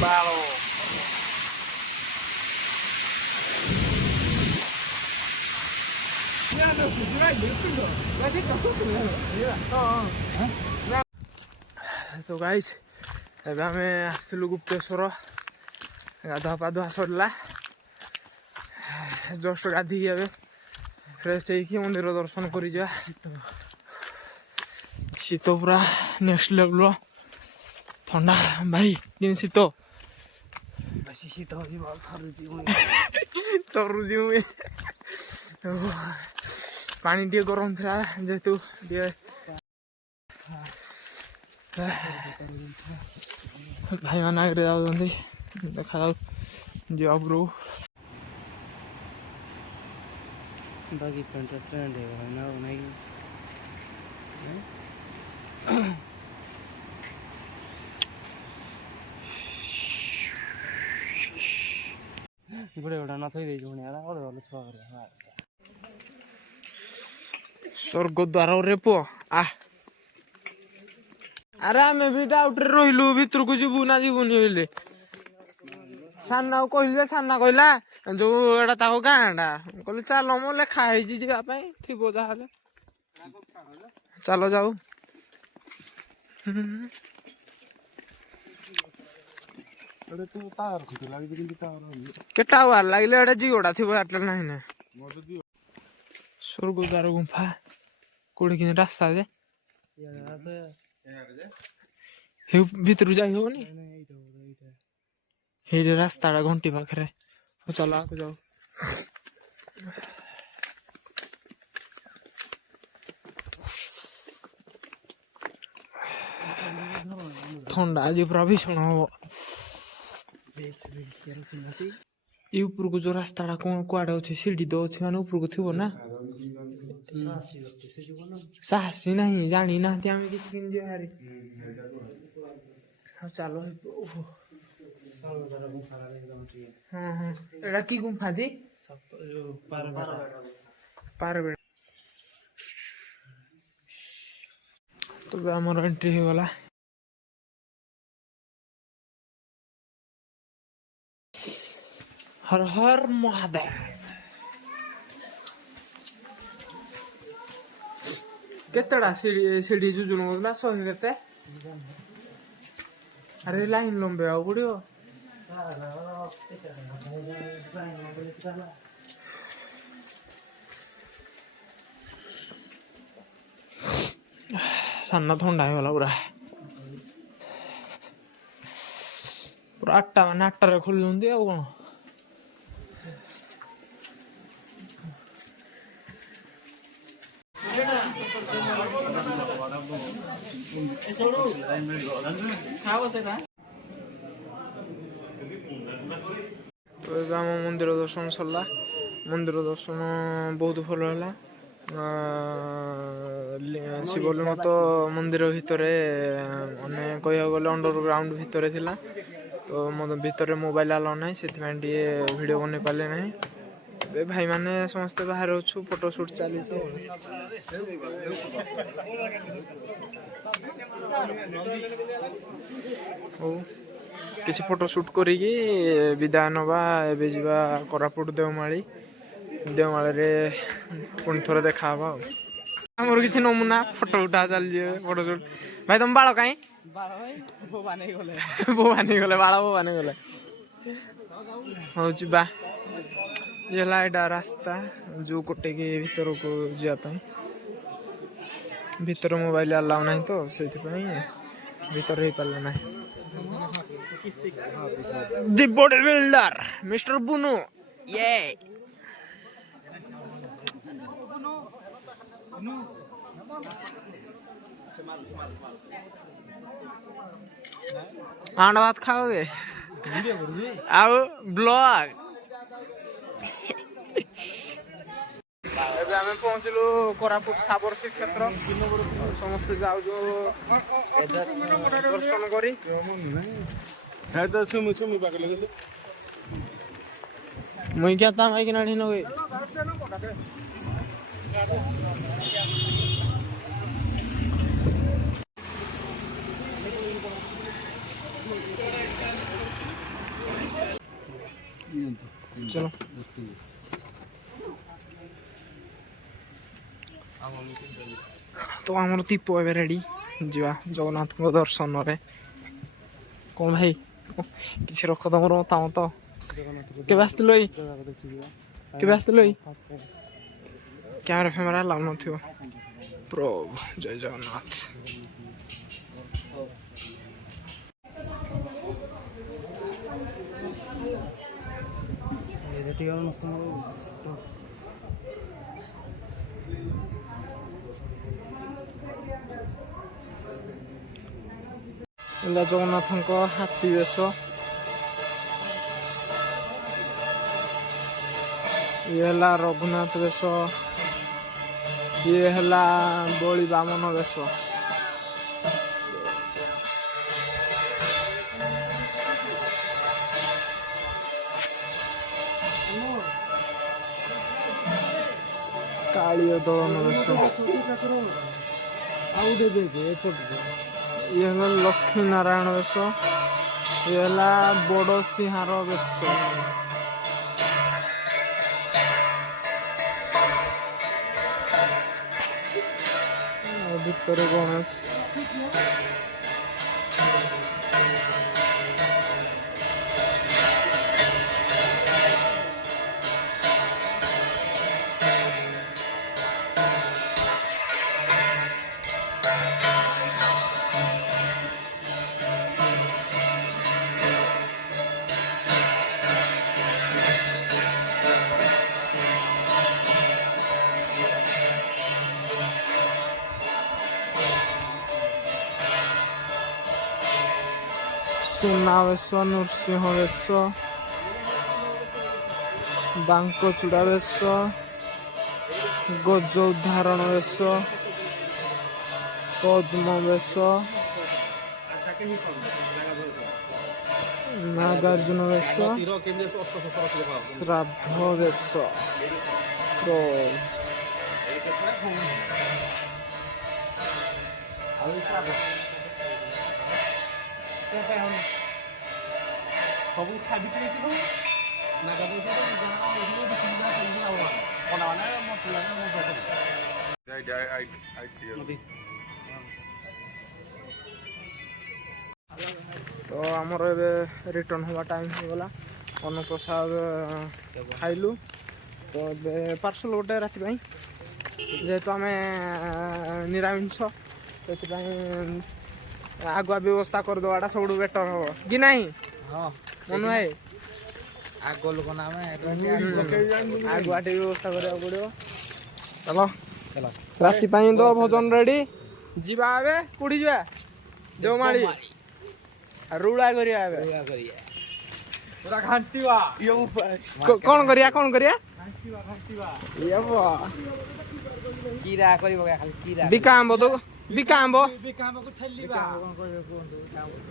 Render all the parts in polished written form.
बालो तो गाइस एबे आमे आसलु गुप्तेश्वर गाधा पाधुआ सरला जस्ट गाधी एबे फ्रेश होइकी मंदिर दर्शन करी जा शीत पूरा नेक्स्ट लेवल ठंडा भाई किन शीत शीत थरुजी मुझे पानी टे गरम था जेहेतु भाई मान आगे जाऊँ देखा जॉब रू बाकी ट्रेंड है ना नहीं बड़े बड़ा ना थोड़ी दे जोने यार और वाले स्पा कर हां स्वर्ग द्वार रे पो आ अरे आमे भी डाउट रे रहिलु भितर को जीवु ना जीवुनी होइले सान्ना कहिले सान्ना कहला जो एटा ताको गांडा कहले चलो मो लेखा है जी जीवा पई थिबो जाहले चलो जाऊ अरे तू तार खित लागी बिंदी तार के टावर लागले एटा जीवडा थिबो आटले नाही ना स्वर्ग द्वार गुंफा कोडी किने रास्ता दे हे भीतर जाई होनी हे रास्ता घंटी पाखरे चलो आगे जाओ ठंडा आज पूरा भीषण हम ये ऊपर को जो रास्ता कौन कुआड़े अच्छे सीढ़ी दो अच्छे माने ऊपर को थी ना साहसी नहीं जानी ना आम किसी चलो हाँ हाँ एटा की गुंफा दी पारबेड़ तो आमर एंट्री हो गला हर हर महादेव केतड़ा सीढ़ी जुजुन ना 100 केते अरे लाइन लंबे आउ पड़ियो सान्ना ठंडा होगा पूरा पूरा 8टा माने 8टा खोल आ कौन तो आम मंदिर दर्शन सरला मंदिर दर्शन बहुत भल है शिवलिंग तो मंदिर भितर मैंने कह गले अंडरग्राउंड भितर थिला तो भितर मोबाइल अलाउ ना से वीडियो बन पारे ना भाई माने समस्ते बाहर अच्छु फोटो शूट चली किसी फोटो शूट करी विदाय नवा एबे जीवा कोरापुट देवमाली रे पुणी थोड़े देखा आमर किसी नमूना फोटो उठा चल फोटो शूट भाई तुम बाल कहीं बोबा नहीं गले बाल बोबा नहीं गले हाँ जीवा ये एटा रास्ता जो गोटे के भीतर को जावाई भीतर मोबाइल अलाउ ना तो से भीतर हो पारे ना The bodybuilder, Mr. Bunu. Yay. And भात खाओगे? आओ ब्लॉग। ଏବେ ଆମେ ପହଞ୍ଚିଲୁ କୋରାପୁଟ ସାବର ଶ୍ରୀକ୍ଷେତ୍ର ସମସ୍ତେ ଯାଉଛୁ ଦର୍ଶନ କରି ମୁଇଁ क्या ता माइक ना ढिनो गए चलो तो आमर दीप ए रेडी जा जगन्नाथ दर्शन रे कौन भाई किसी रख तुम मतामत केवे आसथिल केवे आसथिल कैमेरा फैमेरा लाभ न प्रभु जय जगन्नाथ जगन्नाथ हाथी बेश ये है रघुनाथ बेश ये है बलि बामन बेश काली दलन बेश ये है लक्ष्मी नारायण बेश ये है बड़ सिंहार बेश भितर गणेश सुना बेश नृसिंह बेश बांकचूड़ा बेश गज उद्धारण बेश पद्म बेश नागार्जुन बेश श्राद्ध बेश ସବୁ ସାବିତ୍ରୀ ହେଇଥିବ ନାଗ तो आमर ए रिटर्न हवा टाइम हो गला अन्न प्रसाद खाइलु तो पार्सल गोटे राति जेहेतु आम निरामिष से आगुआ व्यवस्था करदेवाटा सब बेटर हम कि नहीं हाँ मनु भाई आग लोक ना आगुआ व्यवस्था करा पड़ो चलो राति तो भोजन रेडी जीवा आवे कोड़ी जा देवमाली रुड़ा करिया आवे पूरा घांटीवा कौन करिया ये बा कीरा करिबो खाली कीरा बिका आंब तो बिका आंब को छल्लीबा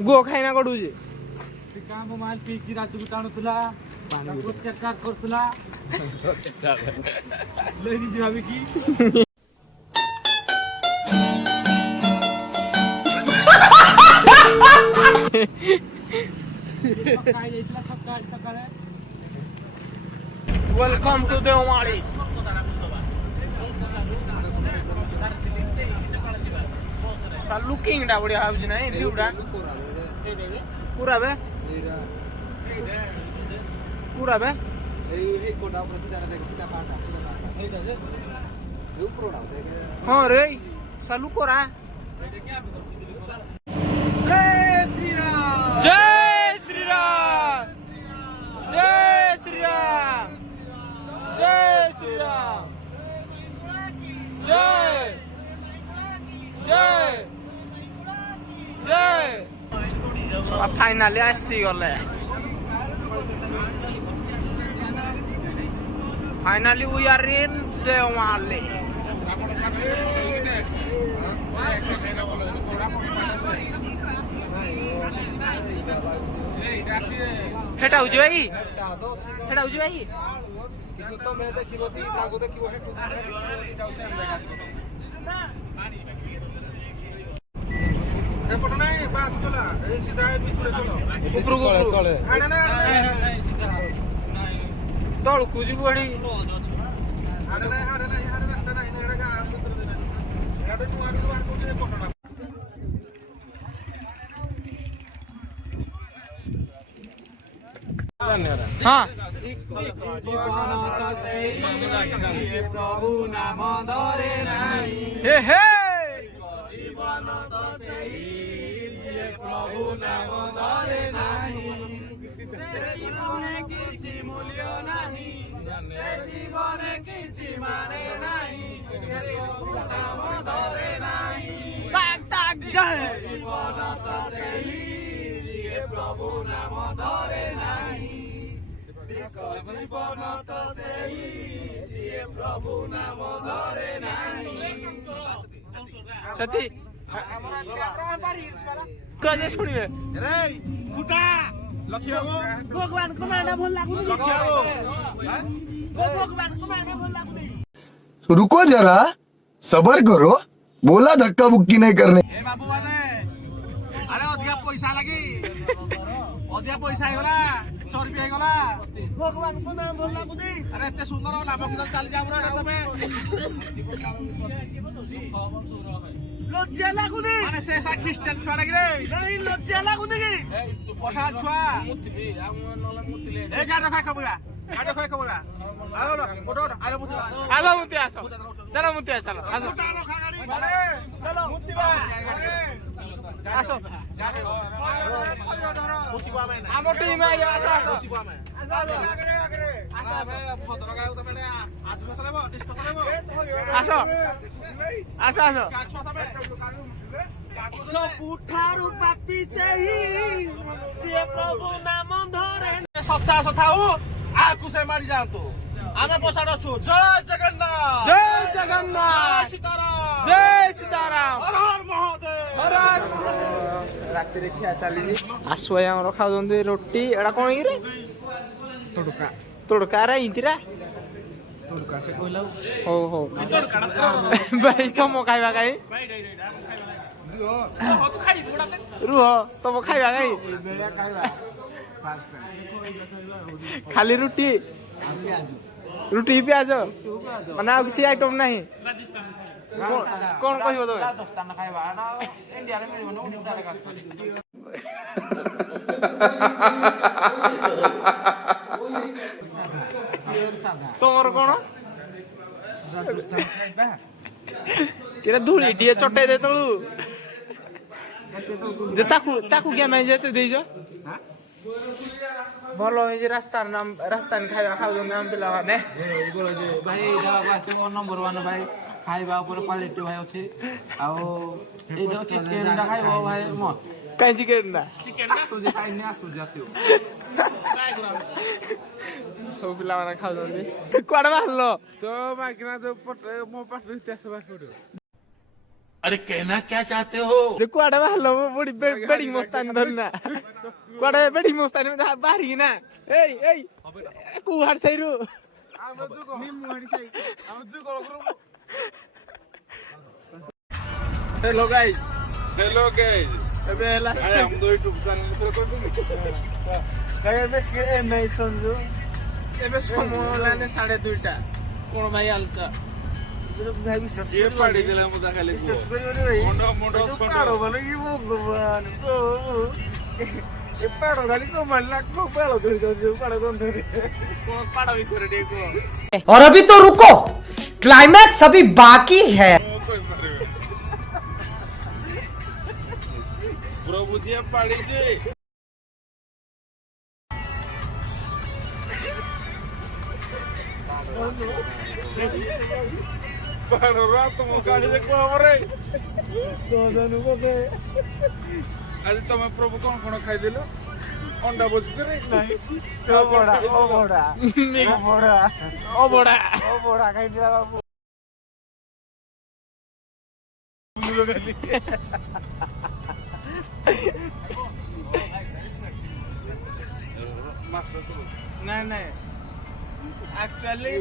गो खाइना कड़ू जे काम माल पी कीरा तू टाणुतला को चर्चा करतला लेनी जाबी की वेलकम टू देवमाली लुकिंग टा बढ़िया हाउस नहीं व्यू टा पूरा बे कोटा पर सीधा देख सीधा पाटा हाँ रे सालू कोरा जय श्री राम जय श्री राम जय श्री राम जय श्री राम जय जय जय फाइनाली आसी गले finally we are in Devmali हेटा होची भाई हेटा होची भाई तो मैं देखिबो ती ठाको देखिबो हेटु ଏପଟ ନାଇଁ ବାଟ ଚଲା ଏଇ ସିଧା ଭିତରେ ଚଲ ଉପରକୁ ତଳେ ଆଣେ ନା ତଳକୁ ଯିବୁ ଏଠି ହଁ ପ୍ରଭୁ ନାମ ଧରେ ନାହିଁ ହେ ହେ ପ୍ରଭୁ ନାମ ଧରେ ନାହିଁ ସେ ଜୀବନେ କିଛି ମୂଲ୍ୟ ନାହିଁ ସେ ଜୀବନେ କିଛି ମାନେ ନାହିଁ ପ୍ରଭୁ ନାମ ଧରେ ନାହିଁ ତାକ ତାକ ଜୟ ଜୀବନ ତ ସେହି ଯିଏ ପ୍ରଭୁ ନାମ ଧରେ ନାହିଁ ଜୀବନ ତ ସେହି ଯିଏ ପ୍ରଭୁ ନାମ ଧରେ ନାହିଁ ସେଠି ଗଜେ ଶୁଣିବେ रुको जरा सबर करो बोला धक्का बुक्की नहीं करने ए बाबू माने अरे अधिका पैसा लगी अधिका पैसा ହେଇଗଲା ଚର୍ବି ହେଇଗଲା ଭଗବାନଙ୍କ ନାମ ଭଲ ଲାଗୁନି ଆରେ ଏତେ ସୁନ୍ଦର ନାମ କିତ ଚାଲି ଯାଉ रे ତମେ ଲଜ୍ଜା ଲାଗୁନି ମାନେ ସେ ସା ଖ୍ରୀଷ୍ଟିଆନ ଛୁଆ ଲାଗି रे ନାଇଁ ଲଜ୍ଜା ଲାଗୁନି କି ତୁ ପଠା ଛୁଆ ମୁତିବି ଆଉ ନଲେ ମୁତିଲେ ଏ ଗାଡ ଖାଇ ଖବଗା ଗାଡ ଖାଇ ଖବଗା ଆଉ ଓଡ ଆରେ ମୁତିବା ଆଗ ମୁତି ଆସ ଚାଲ ମୁତି ଆସ ଚାଲ ଆସ चलो मुतिबा ଆସ मुतिबा में ଆମ ଟିମ୍ ଆଇଲେ ଆସ ଆସ मुतिबा में ଆସ आस फदर गाउ त मैंने आज में चलेबो डिस्को चलेबो ଆସ ଆସ ଆସ काछो तबे ସବୁଠାରୁ ପାପି ସେହି ଯିଏ ପ୍ରଭୁ ନାମ ଧରେ ସଚ୍ଚା ସଥାଉ ଆକୁ ସେ ମାରି ଯାଆନ୍ତୁ ଆମେ ପଛାଡ଼ ଅଛୁ ଜୟ ଜଗନ୍ନାଥ ଜୟ ଜଗନ୍ନାଥ ସୀତାରାମ ଜୟ ସୀତାରାମ ହର ହର ମହାଦେବ ରାତିରେ ଖିଆ ଚାଲିଛି ଆସୁ ଭାଇ ଆମର ଖାଉଛନ୍ତି ରୁଟି ଏଟା କଣ କିରେ ତୋଡ଼କା ରେ ଇନ୍ତିରା ହଉ ହଉ ଭାଇ ତମ ଖାଇବା କାଇଁ ରୁହ ତମ ଖାଇବା କାଇଁ ଖାଲି ରୁଟି ରୁଟି ପିଆଜ ମାନେ ଆଉ କିଛି ଆଇଟମ ନାହିଁ କଣ କହିବ ତମେ ରାଜସ୍ଥାନ ଖାଇବା ନା ଇଣ୍ଡିଆରେ ମିଳିବନି ଓଡ଼ିଶାରେ ତମର କଣ ରାଜସ୍ଥାନ ଖାଇବା କିରେ ଧୂଳି ଟିକେ ଚଟେଇ ଦେ ତଳୁ ଯେ ତାକୁ କିଆ ପାଇଁ ଯେତେ ଦେଇଛ ଭଲ ହେଇଛି ରାସ୍ତାନ ଖାଇବା ଖାଉଛନ୍ତି ଆମ ପିଲାମାନେ ଭାଇ ଦେବାକୁ ଆସିବ ନମ୍ବର ୱାନ୍ ଭାଇ ଖାଇବା ଉପରେ କ୍ୱାଲିଟି ଭାଇ ଅଛି ଆଉ ଏଇଟା ଚିକେନଟା ଖାଇବ ଭାଇ ମସ୍ତ କାଇଁ ଚିକେନ ନା ଆସୁଛି ଖାଇନି ଆସୁଛି ଆସିବ ସବୁ ପିଲାମାନେ ଖାଉଛନ୍ତି କୁଆଡେ ବାହାରିଲ ତ ମାଗିନା ଯୋଉ ମୋ ପାଟିରୁ ଇତିହାସ ବାହାର ପଡିବ अरे कहना क्या चाहते हो ଯେ କୁଆଡେ ବାହାରିଲ ବଡି ବେଡିଂ ମସ୍ତାନି ଧରିନା କୁଆଡେ ବେଡିଂ ମସ୍ତାନି ବାହାରିକି ନା ଏଇ ଏଇ କୋଉ ହାଡ ସାଇରୁ हेलो गाइस हेलो गाइस ଏବେ ହେଲା ଆରେ ଆମ ଦୁଇ ୟୁଟ୍ୟୁବ ଚ୍ୟାନେଲ ଉପରେ କହିଦେବି ଏବେ ଏମେ ସଞ୍ଜୁ ଏବେ ସମୟ ହେଲାନି 2:30 କଣ ଭାଇ ହାଲଚା ଭାଇ ବିଶ୍ୱାସ କିଏ ପାଡ଼ି ଦେଲା ମୁଁ ତା ଖାଲି ବିଶ୍ୱାସ କରିବନି ଭାଇ ମୁଣ୍ଡ ପାଡ଼ ଭଲ କି ଭଗବାନ ପ୍ରଭୁ ଏ ପାଡ଼ ଖାଲି ସମ୍ଭାଳିଲା କୋଉ ପାଳ ଧରି ଯାଉଛି ପାଡ଼ ଧରି କଣ ପାଡ଼ ବିଷୟରେ ଟିକେ କୁହ और अभी तो रुको क्लाइमैक्स अभी बाकी है ପ୍ରଭୁ ଯିଏ ପାଡ଼ିଛି ପାଡ଼ର ତୁମ ଗାଡ଼ିରେ କୁହବରେ ଆଜି ତମେ ପ୍ରଭୁ କଣ କଣ ଖାଇଦେଲ ଅଣ୍ଡା ଭୋଜି କରି ନାହିଁ ଅବଢା ଖାଇଥିଲା ବାବୁ ନାଇଁ ନାଇଁ actually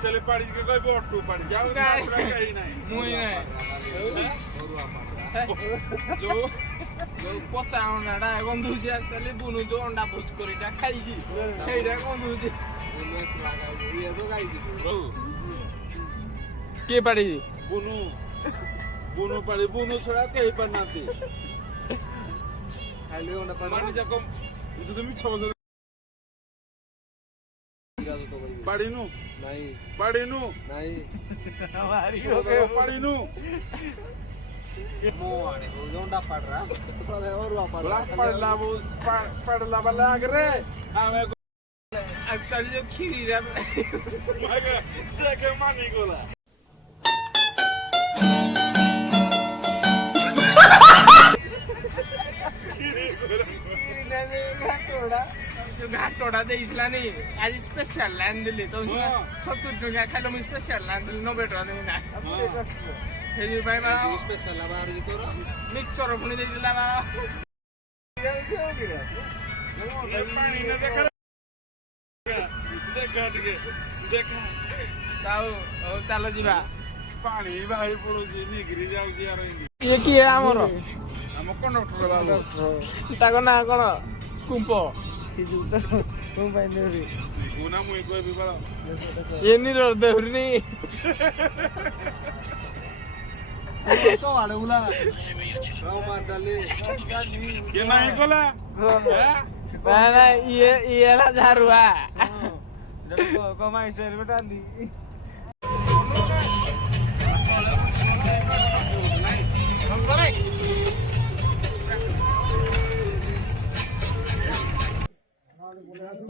ଚଲେ ପାଡ଼ି କି କହିବ ଅଟୁ ପାଡ଼ି ଯାଉ ନାହିଁ ମୁଇଁ ନାଇଁ ଯୋଉ ପଚା ଅଣ୍ଡାଟା ଗନ୍ଧୁଛି ଆକ୍ଚୁଆଲି ବୁନୁ ଯୋଉ ଅଣ୍ଡା ଭୋଜ କରିଟା ଖାଇଛି ସେଇଟା ଗନ୍ଧୁଛି। କିଏ ପାଡ଼ିଛି? ବୁନୁ ବୁନୁ ପାଳି ବୁନୁ ଛଡା କେହି ପାରୁନାହାନ୍ତି। ମାନେ ଯାକ ଯଦି ମିଛ ପାଡ଼ିନୁ ପାଡ଼ିନୁ ପାଡ଼ିନୁ ପାଡ଼ିଲା ବାଲା ଆଗରେ ଆମେ ଆକ୍ଚୁଆଲି ଯୋଉ କ୍ଷୀରିଟା ମାନିଗଲା। ଘାଟଟା ଦେଇଥିଲାନି ଆଜି ସ୍ପେଶାଲ ଲାଇନ୍ ଦେଲି ତ 70 ଟଙ୍କା ଖାଇଲେ ମୁଁ ସ୍ପେଶାଲ ଲାଇନ୍ ଦେଲି 90 ଟଙ୍କା ଦେବି ନା ସେଇଥିପାଇଁ ମିକ୍ସଚର ପୁଣି ଦେଇଥିଲା ଆଉ ଚାଲ ଯିବା। ପାଣି ବାହାରି ପଡୁଛି ନିଗିରି ଯାଉଛି ଇଏ କିଏ ଆମର? ଆମ କଣ୍ଡକ୍ଟର ବାବୁ ତାଙ୍କ ନାଁ କଣ? କୁମ୍ପ ଗୁନା ମୁଇଁ କହିବି ବାଳ ଏ ନିର ଦେହୁରିନି କିଏ ନାହିଁ କଲା ଇଏ ହେଲା ଝାରୁଆ।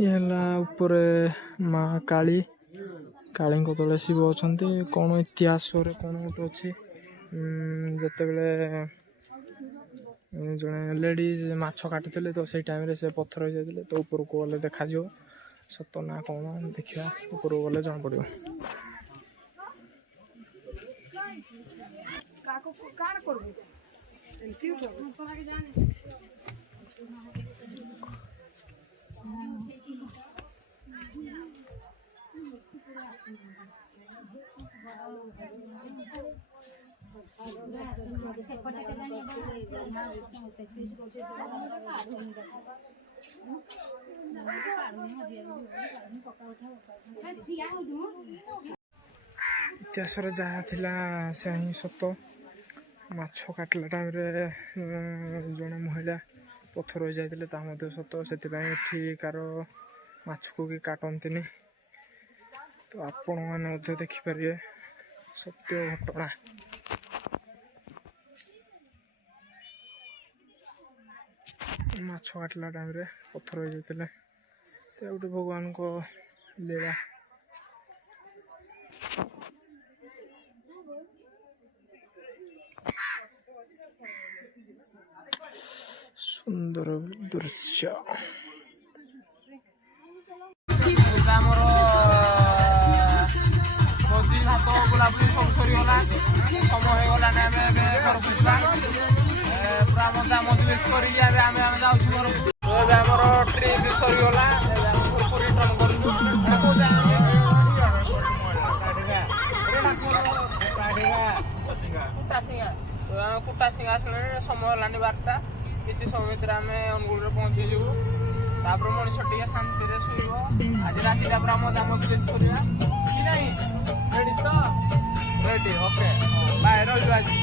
ଇଏ ହେଲା ଉପରେ ମା କାଳୀ, କାଳୀଙ୍କ ତଳେ ଶିବ ଅଛନ୍ତି। କ'ଣ ଇତିହାସରେ କ'ଣ ଗୋଟେ ଅଛି, ଯେତେବେଳେ ଜଣେ ଲେଡ଼ିଜ୍ ମାଛ କାଟୁଥିଲେ ତ ସେଇ ଟାଇମ୍ରେ ସେ ପଥର ହେଇଯାଇଥିଲେ, ତ ଉପରକୁ ଗଲେ ଦେଖାଯିବ ସତ ନା କ'ଣ, ଦେଖିବା ଉପରକୁ ଗଲେ ଜଣାପଡ଼ିବ। ଇତିହାସରେ ଯାହା ଥିଲା ସେ ହିଁ ସତ। ମାଛ କାଟିଲା ଟାଇମ୍ରେ ଜଣେ ମହିଳା ପଥର ହୋଇଯାଇଥିଲେ, ତାହା ମଧ୍ୟ ସତ। ସେଥିପାଇଁ ଏଠିକାର ମାଛକୁ କି କାଟନ୍ତିନି। ତ ଆପଣମାନେ ମଧ୍ୟ ଦେଖିପାରିବେ ସତ୍ୟ ଘଟଣା। ମାଛ କାଟିଲା ଟାଇମ୍ରେ ପଥର ହୋଇଯାଇଥିଲେ, ତ ଗୋଟେ ଭଗବାନଙ୍କ ଲୀଳା। ସୁନ୍ଦର ଦୃଶ୍ୟ। ଆମର ଭୋଜି ଭାତ ବୁଲାବୁଲି ସବୁ ସରିଗଲା, ସମୟ ହେଇଗଲାଣି। ଆମେ ଏବେ ଘରକୁ ଯିବା, ପୁରା ମଜା ମଜଲିସ କରିକି ଆମେ ଯାଉଛୁ ଘରକୁ। ଏବେ ଆମର ଟ୍ରିପ୍ ସରିଗଲା, ଏବେ ଆମେ ଘରକୁ ରିଟର୍ନ କରିଛୁ। କୁଟାସିଙ୍ଗା ଆସିଲାଣି, ସମୟ ହେଲାନି 12ଟା। କିଛି ସମୟ ଭିତରେ ଆମେ ଅନୁଗୁଳରେ ପହଞ୍ଚିଯିବୁ। ତାପରେ ମଣିଷ ଟିକେ ଶାନ୍ତିରେ ଶୋଇବ। ଆଜି ରାତିଟା ପୁରା ମଜା ମଜଲିସ କରିବା କି ନାହିଁ? ରେଡି ତ? ରେଡି, ଓକେ, ବାଏ, ରହିଲୁ ଆଜି।